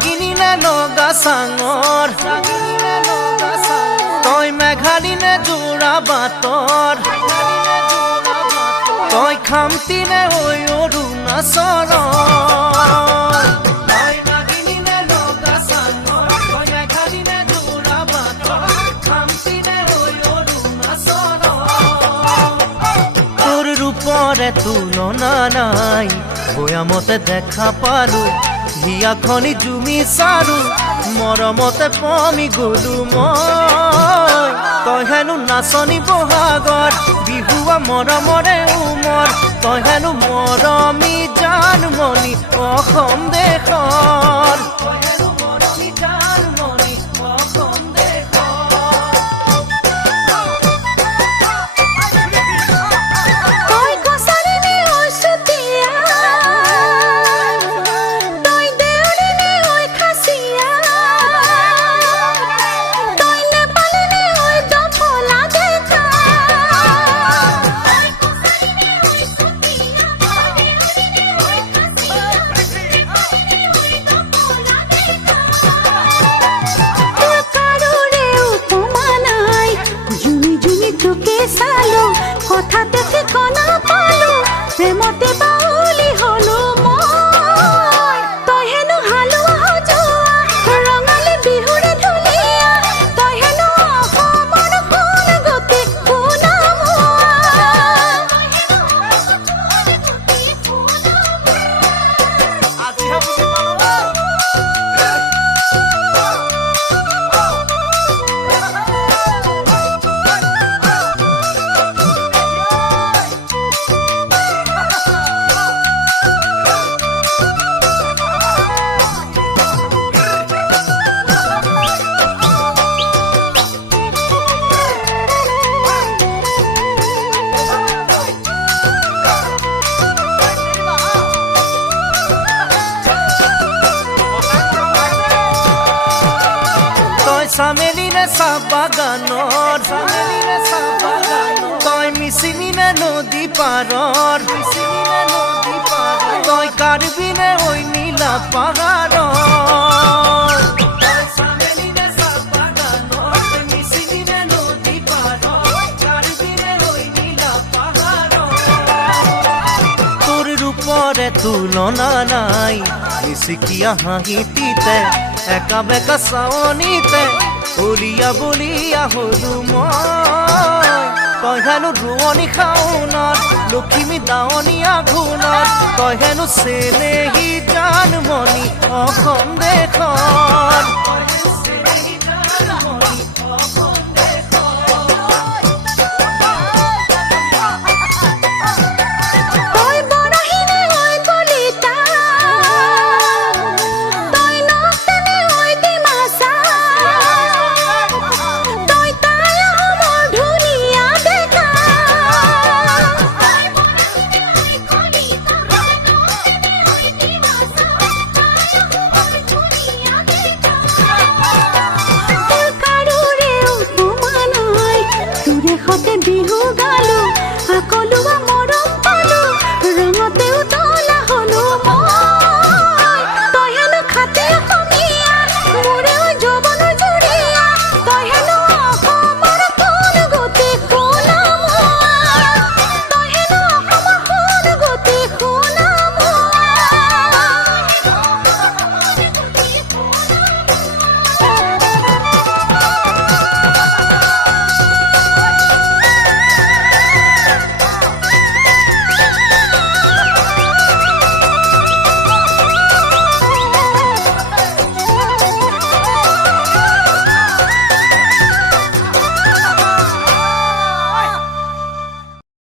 নাগিনী নে নগা চাঙৰ তই মেঘালী নে যোৰা বাটৰ তই খামতি নে ঐ অৰুণাচলৰ তই নাগিনী নে নগা চাঙৰ তই মেঘালী নে যোৰা বাটৰ খামতি নে ঐ অৰুণাচলৰ তোৰ ৰূপৰে তুলনা নাই বয়ামতে দেখা পালো হিয়া খনি জুমি চাৰু মৰমতে পমি গলো মই তই হেনো নাচনি বহাগৰ বিহুৱা মৰমৰে উমৰ তই হেনো মৰমী জানমণি অসম দেশৰ তই হেনো মৰমী জানমণি অসম কথাতে ঠিকনা পালো প্ৰেমতে বাউলি হলো মই তই হেনো হালোৱা সজোৱা ৰঙালী বিহুৰে ধুনীয়া তই হেনো অসমৰ সোণ গতি চামেলি নে চাহ বাগানৰ তই মিচিমি নে নদী পাৰৰ তই কাৰ্বি নে ঐ নীলা পাহাৰৰ তোৰ ৰূপৰে তুলনা নাই নিচিকিয়া হাঁহিটিতে একা বেকা চাৱনিতে বলিয়া বলিয়া হলো মই তই হেনো ৰোৱনী খাওনত লখিমী দাৱনী আঘোণত তই হেনো চেনেহী জানমণি অসম দেশৰ